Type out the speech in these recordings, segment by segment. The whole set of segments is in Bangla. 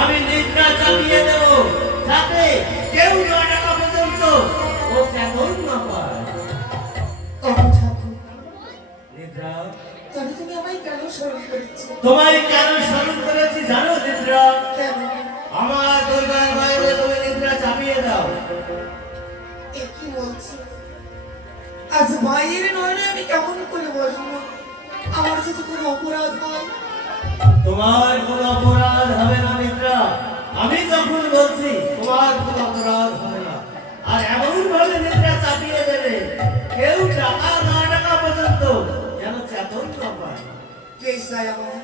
আমি নিদ্রা চাপিয়ে দেব, যাতে কেউ 9 টাকা পর্যন্ত ও চেতন না পায়। নিদ্রা, তুমি আমায় কেন স্মরণ করেছো? তোমায় কেন স্মরণ করেছি জানো নিদ্রা? কেন? আমার দুর্গার বাইরে তুমি নিদ্রা চাপিয়ে দাও। এ কি বলছো? আজ মায়ের নয়নে আমি কেমন করে বসবো? আমার যদি কোনো অপরাধ হয়? তোমার কোনো অপরাধ হবে না নিদ্রা। আমি যখন বলছি তোমার কোনো অপরাধ হবে না। আর এমন ভাবে নিদ্রা চাপিয়ে দেবে, কেউ 9 টাকা পর্যন্ত যেন চেতন না পায়। বেশ দয়া করো।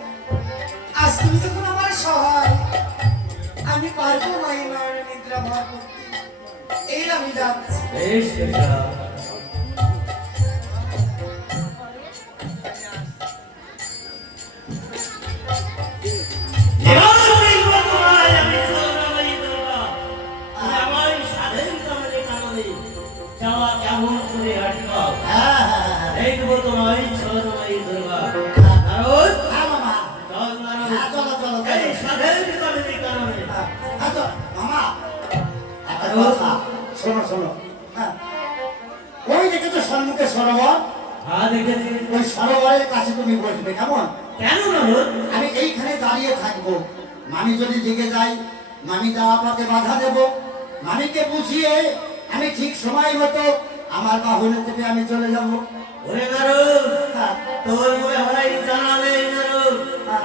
আজ তুমি যখন আমার সহায়, আমি পারবো মায়ের নয়নে নিদ্রা ভার করতে। এই আমি যাচ্ছি। বেশ নিদ্রা। শোনো শোনো, ওই দেখেছো সম্মুখে সরোবর? ওই সরোবরের কাছে তুমি বসবে, কেমন? কেন না? আমি এইখানে দাঁড়িয়ে থাকবো। মামি যদি জেগে যায়, মামি যাওয়া পথে বাধা দেব। মামিকে বুঝিয়ে আমি ঠিক সময় মতো আমার বাহনে থেকে আমি চলে যাবো। ওরে নারু, তোর মনে হয় জানা নেই নারু,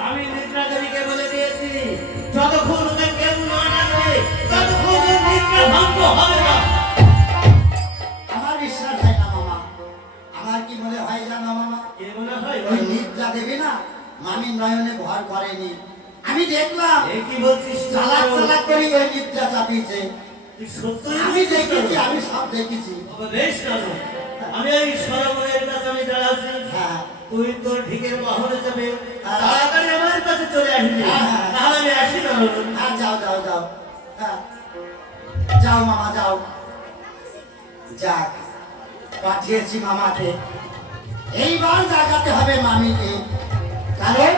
আমি নিদ্রাকারীকে বলে দিয়েছি যতক্ষণ ওকে কেউ না ডাকবে ততক্ষণ ওর নিদ্রা ভঙ্গ হবে না। আমার বিশ্বাস হয় না মামা। আমার কি মনে হয় জানো মামা? কে মনে হয়? ওই নিদ্রা দেবী না মামি নয়নে ভর করেনি। আমি দেখলাম এ কি বলছিস? চালাক চালাক করে ওই নিদ্রা চাপিয়েছে। তুই সত্যি? আমি দেখেছি, আমি সব দেখেছি। বেশ নারু, আমি ওই সরোবরের কাছে আমি দাঁড়াচ্ছি। হ্যাঁ তুই তোর ঢিকের বাহনে যাবে, তাড়াতাড়ি আমার কাছে চলে আসবি। হ্যাঁ। তাহলে আমি আসি না। হ্যাঁ যাও যাও যাও। হ্যাঁ যাও মামা যাও। যাক, পাঠিয়েছি মামাকে। এইবার জাগাতে হবে মামিকে। কারণ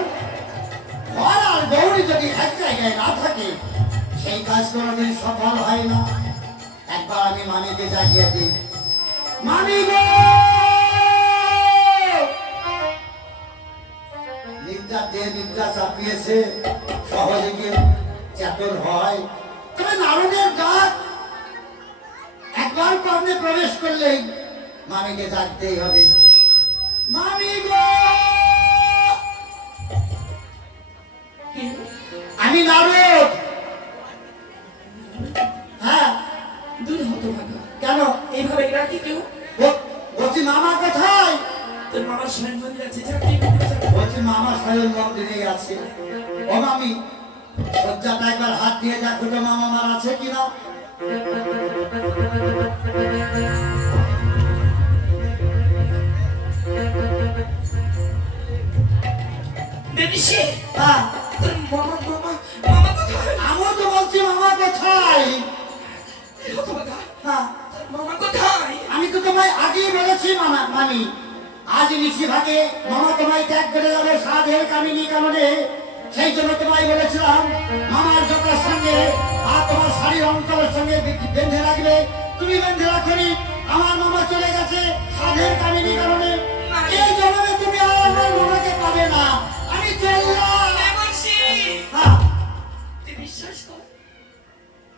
ঘর আর গৌরী যদি এক জায়গায় না থাকে, সেই কাজ কোনোদিন সফল হয় না। একবার আমি মামিকে জাগিয়ে দিই। মামি গো! নিদ্রা দিয়ে নিদ্রা চাপিয়েছে, সহজে গিয়ে চেতন হয়। তবে নারদের ডাক একবার কর্ণে প্রবেশ করলেই মামিকে জাগতেই হবে। মামি গো! আমি নারদ। হ্যাঁ, দূর হতো ভাগা। কেন? এইভাবে রাখি কেউ? বলছি মামা কোথায়? তোর মামার স্বয়ং মন্দির আছে, চাকরি করতে যাবে। বলছি মামা স্বয়ং মন্দিরে আছে। ও মামি, শয্যাটা একবার হাত দিয়ে দেখো তো মামা আমার আছে কিনা। বেবিসে, হ্যাঁ, তোর মামা মামা মামা কোথায়? আমিও তো বলছি মামা কোথায়। এই হতো ভাগা। হ্যাঁ, তোর মামা কোথায়? আমি তো তোমায় আগেই বলেছি মামা মামি, আজ নিশি ভাগে মামা তোমায় ত্যাগ করে যাবে সাধের কামিনী কারণে। সেই জন্য তোমায় বলেছিলাম মামার জটার সঙ্গে আর তোমার শাড়ির অঞ্চলের সঙ্গে বেঁধে রাখবে। তুমি বেঁধে রাখনি। আমার মামা চলে গেছে সাধের কামিনী কারণে। এই জন্মে তুমি আর আমার মামাকে পাবে না। আমি চললাম। বেবিসে, হ্যাঁ, তুই বিশ্বাস কর,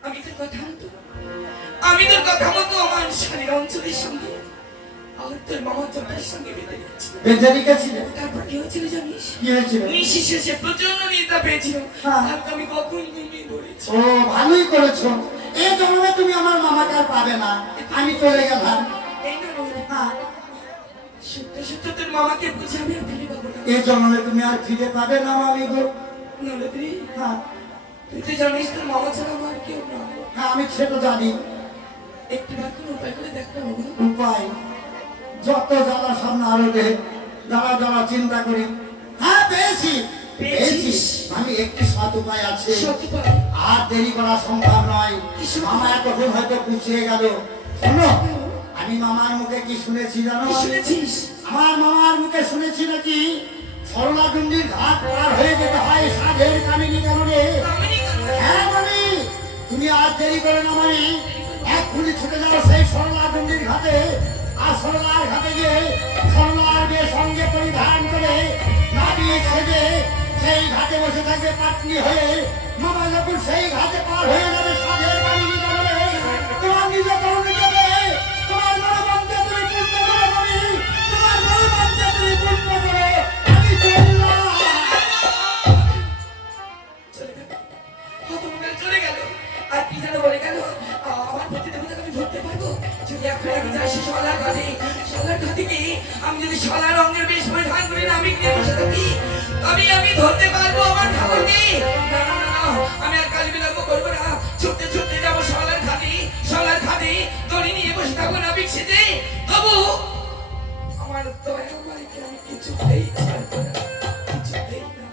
আমি তোর কথা মতো আমার শাড়ির অঞ্চলের সঙ্গে আর তোর মামার জটার সঙ্গে বেঁধে গেছি। বেঁধে রেখেছিলে? তারপর কি হয়েছিল জানিস? কি হয়েছিল? নিশি শেষে প্রচন্ড নিদ্রা পেয়েছিল। হ্যাঁ। আর আমি কখন ঘুমিয়ে পড়েছি। ও, ভালোই করেছো। এই জন্মে তুমি আমার মামাকে আর পাবে না। আমি চলে গেলাম। এই না রোদ, হ্যাঁ, সত্য সত্য তোর মামাকে বুঝাবি আর ফিরে পাবো না। এই জন্মে তুমি আর ফিরে পাবে না মামি গো। নলদ্রি, হ্যাঁ, তুই তো জানিস তোর মামা ছাড়া আমার কেউ না। হ্যাঁ, আমি সেটা জানি। একটু এখন উপায় করে দেখতে হবে। উপায় যত জ্বালা সামনে আরো দেখ, জ্বালা জ্বালা চিন্তা করি। হ্যাঁ, পেয়েছি পেয়েছি। আমি একটি সৎ উপায় আছে। সত্যি পাই। আর দেরি করা সম্ভব নয়। মামা এতক্ষণ হয়তো পুছিয়ে গেল। শোনো, আমি মামার মুখে কি শুনেছি জানো? কি শুনেছিস? আমার মামার মুখে শুনেছি নাকি সরলাডুন্ডির ঘাট পার হয়ে যেতে হয় সাধের কামিনী কারণে। কামিনী দেরি করে না মানে এক্ষুনি ছুটে যাবো সেই সরলা ডুঙ্গির ঘাটে। আর সরলার ঘাটে গিয়ে সরলার যে সঙ্গে পরিধান করে নাবিয়ে ছেড়ে সেই ঘাটে বসে থাকবে পাটনি হয়ে। মামা যখন সেই ঘাটে পার হয়ে যাবে সাধের বাড়ি নিতে যাবে, তোমার নিজে তরুণী যাবে, তোমার মনোবাঞ্ছা তুমি পূর্ণ করো মামি, তোমার মনোবাঞ্ছা তুমি পূর্ণ করো। আমি চললাম। চলে গেল, হতমুখে চলে গেল। আর কি যেন বলে গেল, আমার প্রতি দেবতাকে আমি ধরতে পারবো যদি এখন আমি যাই সে সলার ঘাটে। সলার ঘাটে কি আমি যদি সলার রঙের বেশ পরিধান করি না আমি কিনে বসে থাকি, তবে আমি ধরতে পারবো আমার ঠাকুরকে। না না না, আমি আর কাল বিলম্ব করবো না, ছুটতে ছুটতে যাবো সলার ঘাটে। সলার ঘাটে দড়ি নিয়ে বসে থাকবো না বিকশিতে। তবু আমার দয়া মালিককে আমি কিছুতেই ছাড়বো না, কিছুতেই না।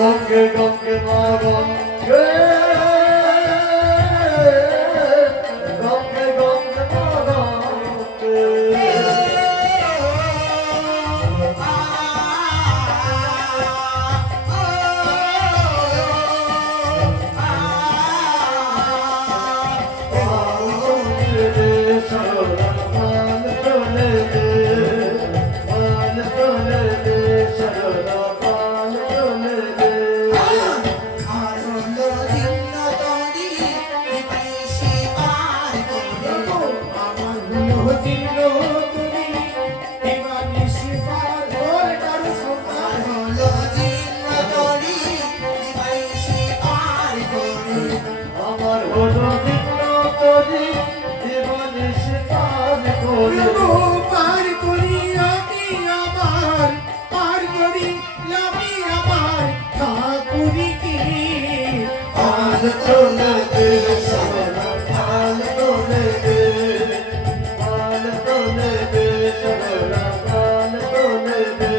গঙ্গে গঙ্গে মা গঙ্গে, গঙ্গে গঙ্গে মা গঙ্গে। আমার হলো দিন তরি জীবন শিকার করি পার করি আমি আমার, পার করি আমি আমার ঠাকুরকে। আজ চলে দে সরলা, আজ চলে দে, আজ চলে দে সরলা, আজ চলে দে।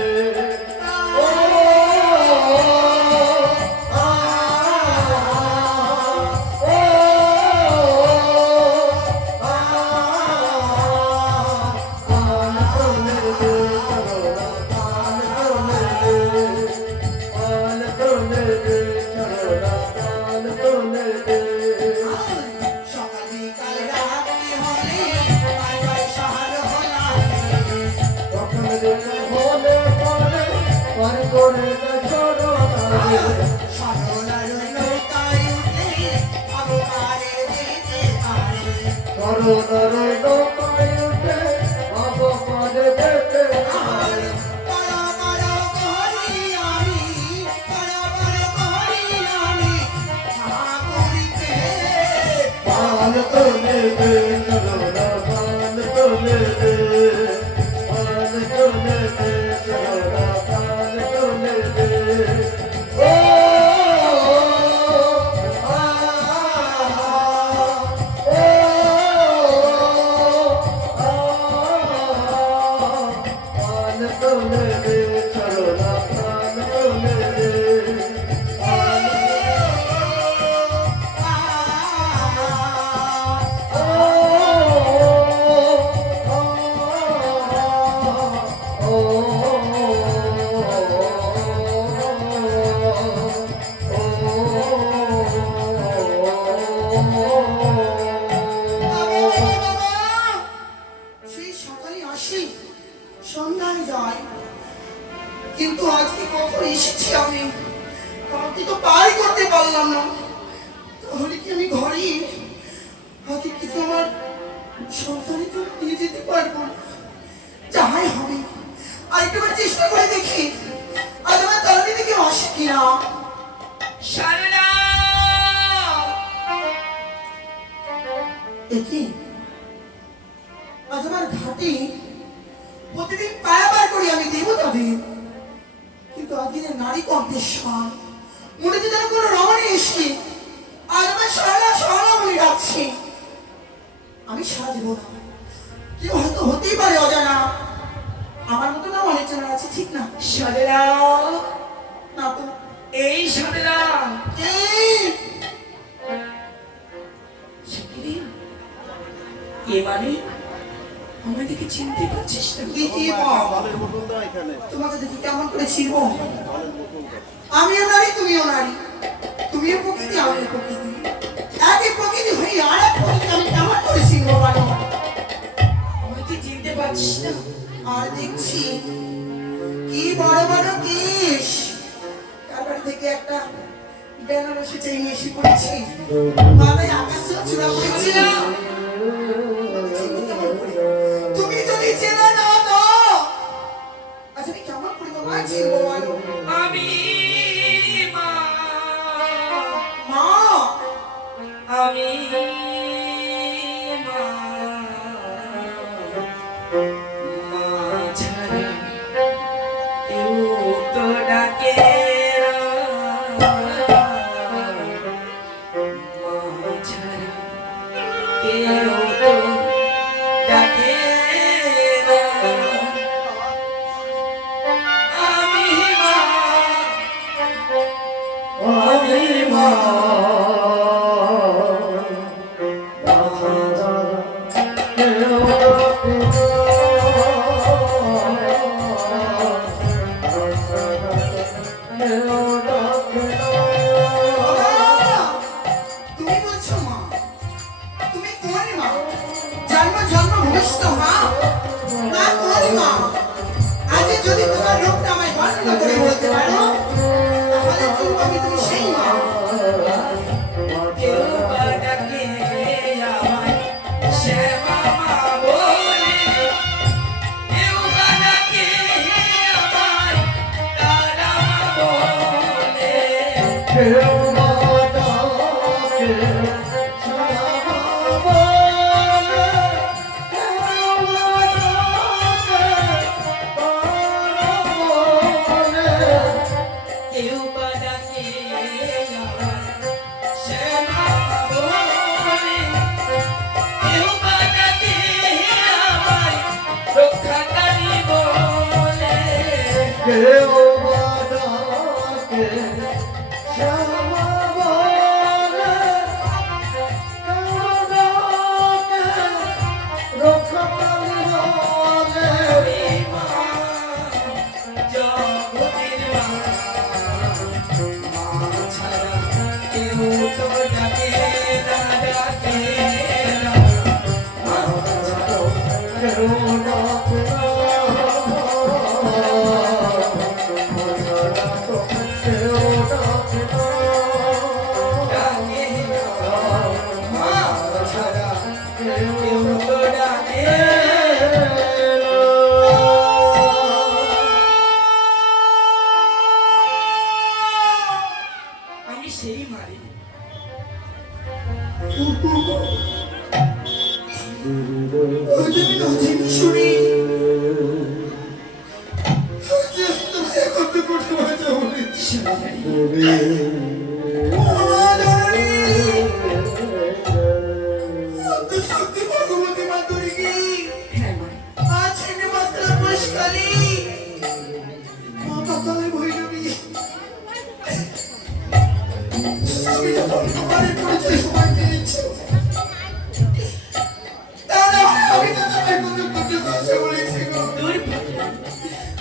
ও আ ও আ আজ চলে দে সরলা, আজ চলে দে, আজ চলে দে সরলা, আজ চলে দে। সকাল বিকাল রাত্রি হলে পাই সাহার হলা তখন দেখে হলে পরে পার করে চরণারে। সরলার নৌকায় উঠলে আবু পারে যেতে পারে। করুণার নৌকায় উঠে আব পারে যেতে পারে। বড় বড় করি আমি, বড় বড় করি আমি ঠাকুরকে। পাল তোলে দে সরলা, পাল তোলে দে, পাল তোলে দে সরলা, পাল তোলে দে। ও আ ও আ পাল তোলে দে সরলা, পাল তোলে সন্ধ্যায় যায়, কিন্তু আজকে কখন এসেছি আমি, কাউকে তো পাই করতে পারলাম না। তাহলে কি আমি ঘরে আজকে কিছু আমার সন্তানই তো নিয়ে যেতে পারবো না? যাই হবে, আর একটুবার চেষ্টা করে দেখি আজ আমার তাড়াতাড়ি থেকে আসে কিনা। সারলা দেখি আজ আমার ঘাটে প্রতিদিন পায়াবার করি আমি দেবতাদের, কিন্তু আজকে যে নারী কণ্ঠেশ্বর মনে যে যেন কোনো রমণী এসে আজ আমার সরলা সরলা বলে ডাকছে। আমি সারা দেব না, কেউ হয়তো হতেই পারে অজানা, আমার মতো না অনেক জানা আছে, ঠিক না? সারলা না তো এই সারলা এই শিগগিরই কে মানে আমাদেরকে চিনতে পারছিস না? কি বাবা, তোমাকে দেখি কেমন করে ছিড়ব? আমিও নারী তুমিও নারী, তুমিও প্রকৃতি আমিও প্রকৃতি, একই প্রকৃতি হয়ে আর এক প্রকৃতি আমি কেমন করে ছিড়ব বলো? আমাকে চিনতে পারছিস না? আর দেখছি কি বড় বড় কেশ, তার বাড়ি থেকে একটা বেনারসি চেইন এসে পড়েছি, মাথায় আকাশ চূড়া পড়েছি। তুমি যদি চেনা না তো আচ্ছা আমি কেমন করে তোমায় চিনবো বলো? আমি মা মা আমি মা মা ছাড়া কেউ তো ডাকে না। মা ছাড়া কেউ তো ডাকে না। আমি মা আমি মা তুমি বলছো মা, তুমি কোন মা? জন্ম জন্ম ভূমিষ্ঠ মা না কোন মা? আজ যদি তোমার রূপটা আমায় বর্ণনা করে বলতে পারো তাহলে তুমি তুমি সেই মা। কেউ বা ডাকে আমায় শ্যামা মা বলে, কেউ বা ডাকে আমায় তারা মা বলে। কেউ বা ডাকে আমায় শ্যামা মা বলে, কেউ বা ডাকে আমায় রক্ষাকারী বলে। আমি মা জগতের মা, মা ছাড়া কেউ তো ডাকে না, ডাকে না। মা ছাড়া ডাকে না, মা ছাড়া কেউ তো ডাকে না। আমি সেই মারি তুমি নাচিনি শুনি তোমায় কত কত বাঁচা বলেছি সত্যি ভগবতী মা তুই কি হ্যাঁ মারি আজ ছেলে মাত্রা পুষ্কালি মা পাতালে ভৈরবী আমি যখন তোমার পরিচয় সময় পেয়েছি তারা আমি তো তোমায় কত কত ভাষা বলেছি গো। দূর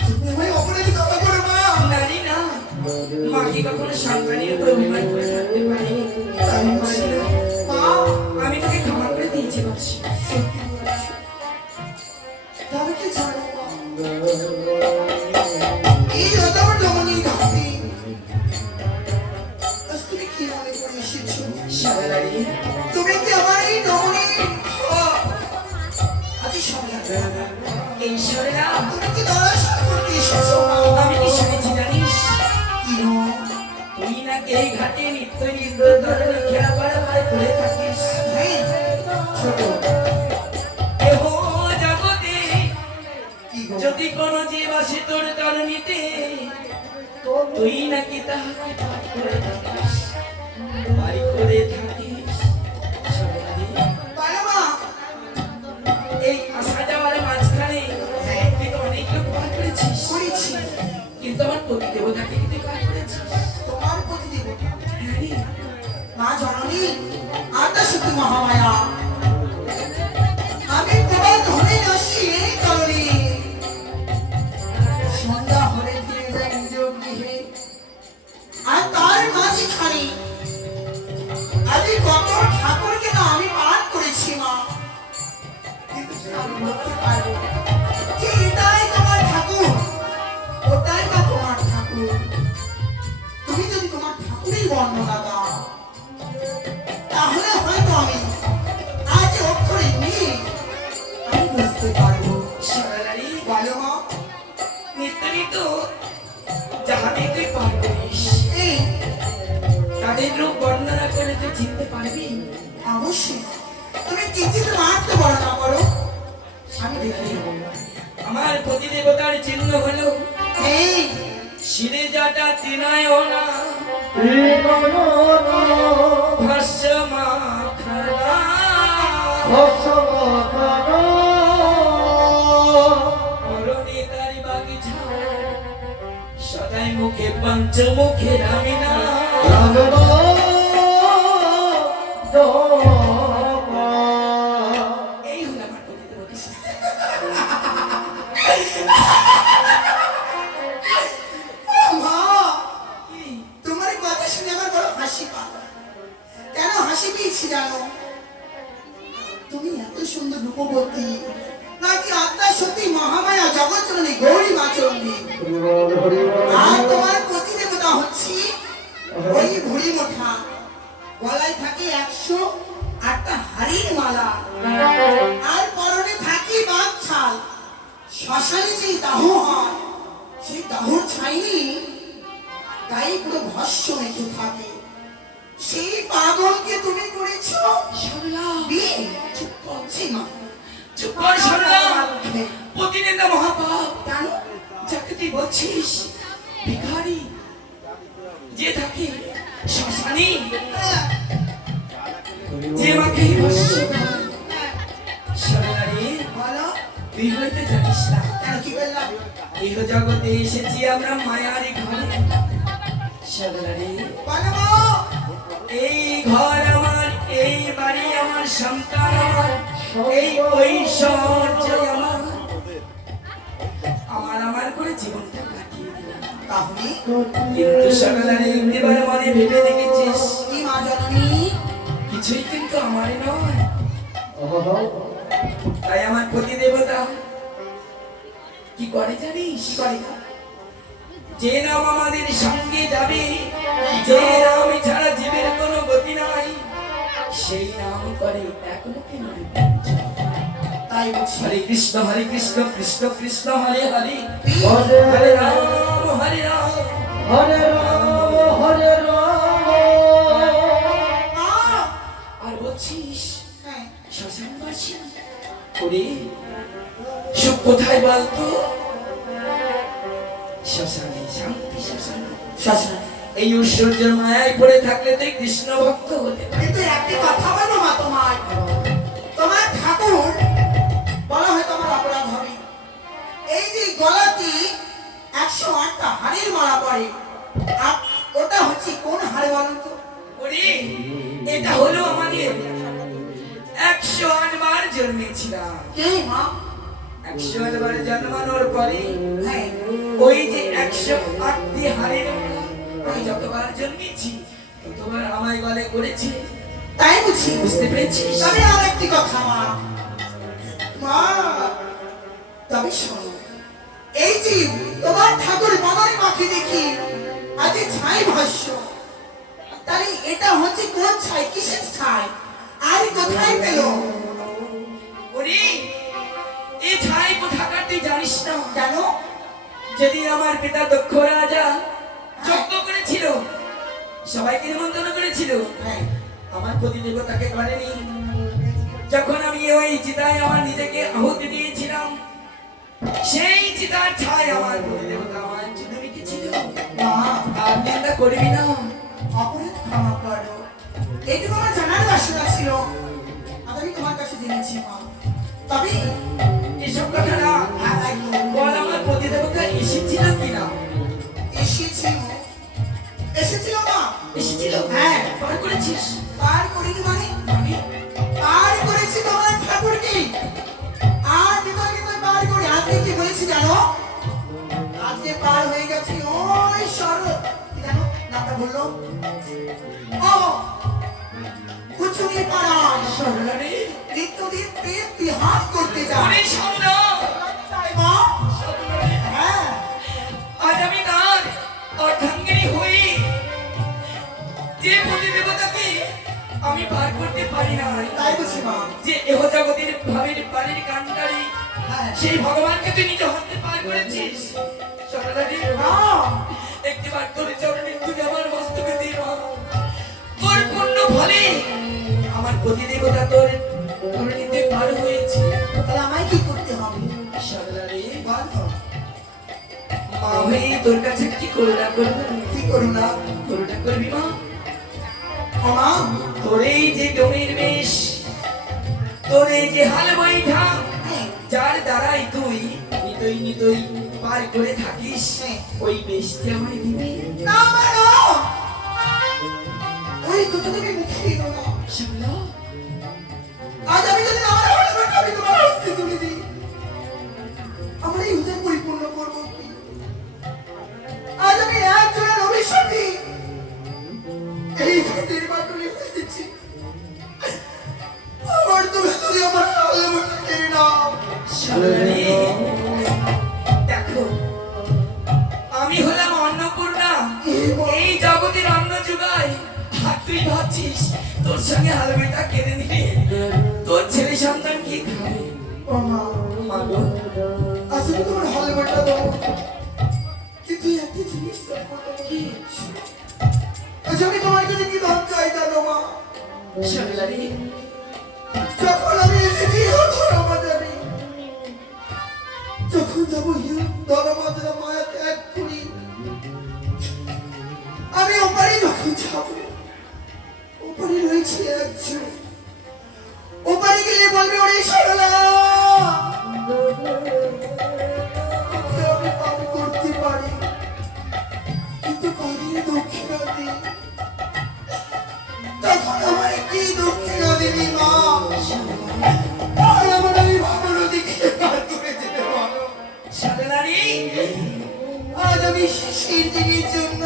তুমি আমায় অপরাধী ক্ষমা করো মা। নারী না, মাকে কখনো সন্তানের উপর অভিমান করে থাকতে পারি। তাই বলে মা আমি তোকে ক্ষমা করে দিয়েছি বাসি। সত্যি বলছি। তবে কি জানো মা? এই হলো আমার রমণীর ঘাটে। আজ তুমি কি মনে করে এসেছো? শালারি, তুমি কি আমার এই রমণীর? আজ শালারা, এই শালারা, তুমি কি দর্শন করতে এসেছো? আমি কি শুনেছি জানিস? কি গো? তুই নাকি এই ঘাটে নিত্য ধরনের খেলা বাড়াবার করে থাকিস। হ্যাঁ, ছোট এহ জগতে যদি কোনো জীব আসে তোর কারণিতে, তুই নাকি তাহাকে পার করে থাকিস, বাড়ি করে থাকিস। এই আসা যাওয়ার মাঝখানে তুই তো অনেক লোক পার করেছিস। করেছি, কিন্তু আমার প্রতি দেবতাকে কি তুই পার করেছিস? তোমার প্রতি দেবতা হ্যাঁ রে। মা জননী আটা শক্তি মহামায়া আমি তোমার ধরে আসি এই কারণে সন্ধ্যা হলে ফিরে যাই নিজ গৃহে আর তার মাঝখানে আজ কত ঠাকুরকে না আমি পাঠ করেছি মা, কিন্তু আমি বলতে পারবো যে এটাই তোমার ঠাকুর ওটাই বা তোমার ঠাকুর। তুমি যদি তোমার ঠাকুরের বর্ণনা দাও তাহলে হয়তো আমি আজ অক্ষরে নিয়ে আমি বুঝতে পারবো। শালারি, বলো মা। নিত্য নিত্য যাহাতে তুই পার করিস, এই তাদের রূপ বর্ণনা করে তুই চিনতে পারবি? অবশ্যই তুমি কিঞ্চিত মাত্র বর্ণনা করো আমি দেখে নেব। আমার প্রতি দেবতার চিহ্ন হলো এই শিরে জাটা তিনায়না ভাষ্য মাখনা করণে তারি বাগিচা সদাই মুখে পঞ্চমুখে রামিনা। এই হলো আমার প্রতি দেবতা। মা তোমার কথা শুনে আমার বড় হাসি পায়। কেন হাসি পেয়েছি জানো? তুমি এত সুন্দর রূপবতী নাকি আত্মা সত্যি মহামায়া জগৎজননী গৌরী মা চণ্ডী, আর তোমার প্রতি দেবতা হচ্ছি ওই ভুড়ি মোঠা, গলায় থাকে 108টা হাড়ির মালা, আর পরনে থাকি বাঘ ছাল। শ্মশানে যে দাহ হয় সেই দাহর ছাইনি গায়ে পুরো ভস্য মেখে থাকে। সেই পাগলকে তুমি করেছো সরলা, বিয়ে। চুপ কর, ছি মা, চুপ কর সরলা। প্রতিনিন্দা মহাপাপ। কেন? যাকে তুই বলছিস ভিখারি, যে থাকে শ্মশানে, যে মাকে ভস্য খায়। সরলা রে, বলো তুই হইতে জানিস না, কেন কি বললাম? এই জগতে এসেছি আমরা মায়ারি ঘরে। সরলা রে, বলো মা। এই ঘর আমার, এই বাড়ি আমার, সন্তান আমার, এই ঐশ্বর্য আমার, আমার করে জীবনটা কাটিয়ে দিলাম। তাহলে কিন্তু সকালে একবার মনে ভেবে দেখেছিস কি মা জননী? কিছুই কিন্তু আমার নয়। তাই আমার প্রতি দেবতা কি করে জানিস? কি করে না? যে নাম আমাদের সঙ্গে যাবে, যে নাম ছাড়া জীবের কোনো গতি নাই, সেই নাম করে একমুখী নয় পঞ্চমুখী। তাই বুঝি হরে কৃষ্ণ কৃষ্ণ কৃষ্ণ হরে হরে, হরে হরে রাম হরে রাম, হরে রাম হরে রাম। মা, আর বলছিস হ্যাঁ, শ্মশানবাসী ওরে সুখ কোথায় বলতো? শ্মশানে শান্তি, শ্মশানে। শ্মশান। এই ঐশ্বর্যের মায়ায় পড়ে থাকলে তুই কৃষ্ণ ভক্ত হতে পারবি। কিন্তু একটি কথা বলো মা, তোমার ঠাকুর বলা হয় তোমার অপরাধ হবে। এই যে গলাটি 108টা হাড়ের মালা পরে, আর ওটা হচ্ছে কোন হাড়ে বলুন তো? ওরে এটা হলো আমাদের 108 বার জন্মেছিলাম। কে মা? 108 বার জন্মানোর পরে হ্যাঁ, ওই যে 108টি হাড়ের মালা, আমি যতবার জন্মেছি ততবার আমায় গলে করেছে। তাই বুঝি। বুঝতে পেরেছিস? তবে আর একটি কথা মা, মা তবে শোনো, বলছি তোমার ঠাকুর বাবারই মাকে দেখি আজ এই ছাই ভাষ্য, তাহলে এটা হচ্ছে কোন ছাই, কিসের ছাই, আর কোথায় পেল? ওরে এই ছাই কোথাকার তুই জানিস না? কেন? যেদিন আমার পিতা দক্ষ রাজা যজ্ঞ করেছিল, সবাইকে নিমন্ত্রণ করেছিল, হ্যাঁ, আমার প্রতিদেবতাকে করেনি। যখন আমি ওই চিতায় আমার নিজেকে আহুতি দিয়েছিলাম, সেই চিতার ছাই আমার প্রতিদেবতা আমার চিনে রেখেছিল। মা আর নিন্দা করবি না। অপরাধ ক্ষমা করো, এইটুকু আমার জানার বাসনা ছিল, আজ আমি তোমার কাছে জেনেছি মা। তবে এসব কথা না, বল আমার প্রতিদেবতা এসেছিল কিনা? এসেছিল, এসেছিল মা, এসেছিল? হ্যাঁ। পার করেছিস? পার করিনি মানে আমি পার করেছি তোমার ঠাকুরকে, আর তোমাকে তো পার করে আজকে কি বলেছি জানো? আজকে পার হয়ে গেছি ওই শরৎ, কি জানো নামটা বললো? ও কুচুরি পাড়ায় সরলারে নিত্যদিন প্রেম বিহার করতে যায়। ওরে সামনা তাই মা, সরলারে, হ্যাঁ আজ আমি তার অর্ধাঙ্গিনী হই। যে প্রতিদেবতাকে আমি পার করতে পারি না, তাই বলছি মা, যে এহ জগতের ভাবের বাড়ির কান্ডারি, হ্যাঁ সেই ভগবানকে তুই নিজ হস্তে পার করেছিস। সরলারে মা, একটিবার তোর চরণে তুই আমার মস্তকে দিয়ে মা, তোর পুণ্য ফলে আমার প্রতিদেবতা তোর নিতে পার হয়েছে। তাহলে আমায় কি করতে হবে সরলারে বলো? মা হয়ে তোর কাছে কি করুণা করবো? কি করো না করুণা করবি মা? ও মা, তোর এই যে ডোমের বেশ, তোর এই যে হাল বৈঠা, হ্যাঁ যার দ্বারাই তুই নিতই নিতই পার করে থাকিস, ওই বেশটি আমায় দিবি। না মা না, ওই কথা তুমি মুখে দিও না। শুনলো? আজ আমি যদি আমার হলমার্ক আমি তোমার হস্তে তুলে দিই, আমার এই উদয় পরিপূর্ণ করবো কি? আজ আমি একজনের অভিশাপী এই ঘাটের বাটুলি হয়েছি, আমার তুমি যদি আমার হলমার্ক কেড়ে নাও। সরলারে, দেখো আমি হলাম অন্নপূর্ণা, এই জগতের অন্ন যুগায়। আর তুই ভাবছিস তোর সঙ্গে হালবেটা কেড়ে নিবি? তোর ছেলে সন্তান কি খাবে? ও মা, মা গো, আজ আমি তোমার হলমার্কটা দেবো, কিন্তু একটি জিনিস দেখো কি? আজ আমি তোমার কাছে কি দাম চাই জানো মা? সরলারে, যখন আমি এসেছি ধর্মবাজারে, যখন যাবো ধর্মবাজারে মায়া ত্যাগ করি, আমি ওপারে যখন যাবো, ওপারে রয়েছে একজন, ওপারে গেলে বলবে ওরে সরলা, ওকে আমি পাপ করতে পারি, কিন্তু পারি দক্ষিণা দিই। তখন আমার কি দক্ষিণা দিবি মা? আর আমার ওই ভাবনদীকে পার করে দিতে বলো। সরলারে, আজ আমি শিশির দিনের জন্য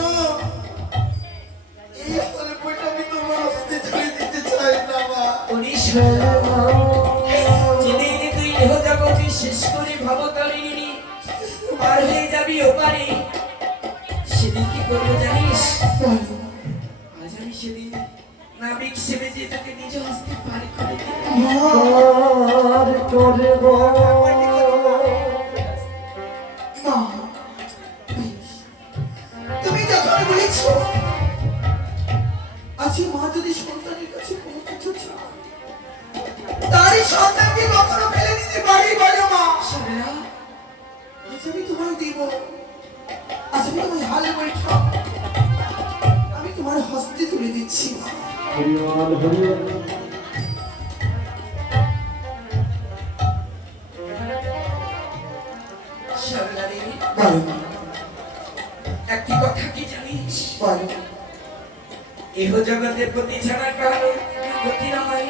এই হলফটা আমি তোমার হস্তে তুলে দিতে চাই না মা। ওরে সরলা, যেদিন তুই এহ জগতে শেষ করে ভবতারিণী পার হয়ে যাবি ওপারে, সেদিন কি করবো জানিস? আজ আমি সেদিন নাবিক সেবেজে তোকে নিজ হস্তে পার করে দিই। মা, তুমি যখন বলেছো আজ মা যদি সন্তানের কাছে কোনো কিছু চায়, তারই সন্তানকে কখনো ফেলে দিতে পারি বলো মা? সরলা, আজ আমি তোমায় দিব, আজ আমি তোমায় হাল বৈঠা আমি তোমার হস্তে তুলে দিচ্ছি মা। সরলারে, বলো মা, একটি কথা কি জানিস? বলো। এহ জগতের প্রতি ছাড়া কারো গতি নয়।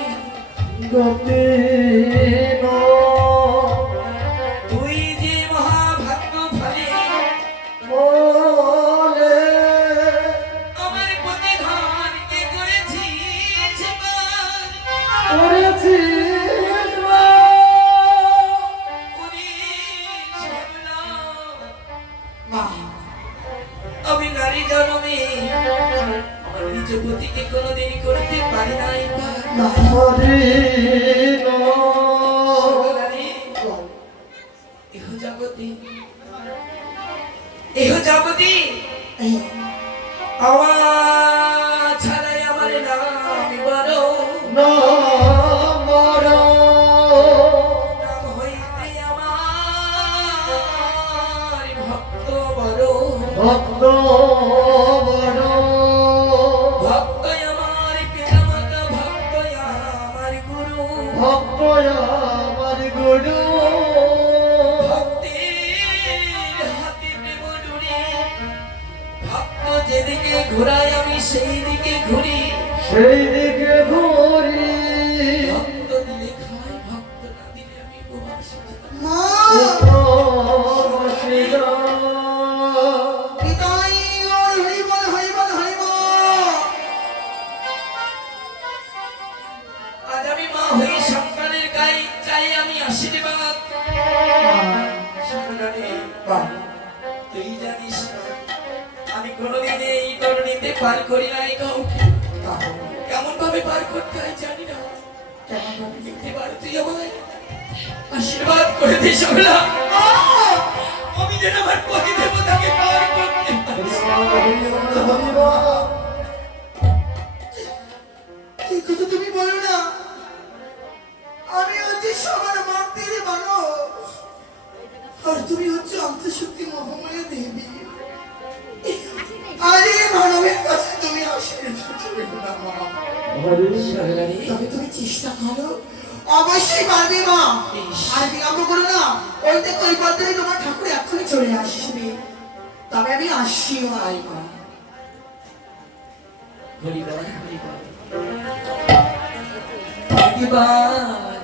তুই যে মহাভাগ্য ফলে আমার প্রতিধানকে করেছিস পার। ওরে সরলা, নিজ পতিকে কোনোদিন করতে পারি নাই পার। সকালে এহ জগতে আমার ছাড়াই আমার নাম বড়, নাম হইতে আমার ভক্ত বড়, ভক্ত আমার পিতা মাতা, ভক্ত আমার গুরু, ভক্তের হাতে প্রেম ডুরি, ভক্ত যেদিকে ঘোরায় আমি সেই দিকে ঘুরি, ভক্ত দিলে খাই, ভক্ত না দিলে আমি উপবাসী। মা পিতাই গৌর হরি বল হরি বল হরি বল। আজ আমি মা হয়ে সন্তানের গায়ে চাই আমি আশীর্বাদ। সন্তানে, তুই জানিস না, আমি কোনোদিন এই তরুণীতে পার করি নাই কাউকে। কেমন ভাবে পার করতে হয় জানি না, কেমন ভাবে দেখতে পারো তুই আমায় আশীর্বাদ করে দিস। আমি যেন আমার পতি দেবতাকে পার করতে পারি। এই কথা তুমি বলো না, আমি হচ্ছি সবার মাতৃ মানব, আর তুমি হচ্ছে অন্তঃশক্তি মহামায়া দেবী। আর এই মানবের কাছে তুমি আশীর্বাদ করো না মা। তবে তুমি চেষ্টা করো, অবশ্যই পারবে মা। আর বিলম্ব করো না, ওই দেখো ওই পথে তোমার ঠাকুর এক্ষুনি চলে আসবে। তবে আমি আসছি ভাই মা। হরিবল হরিবল। ভগবান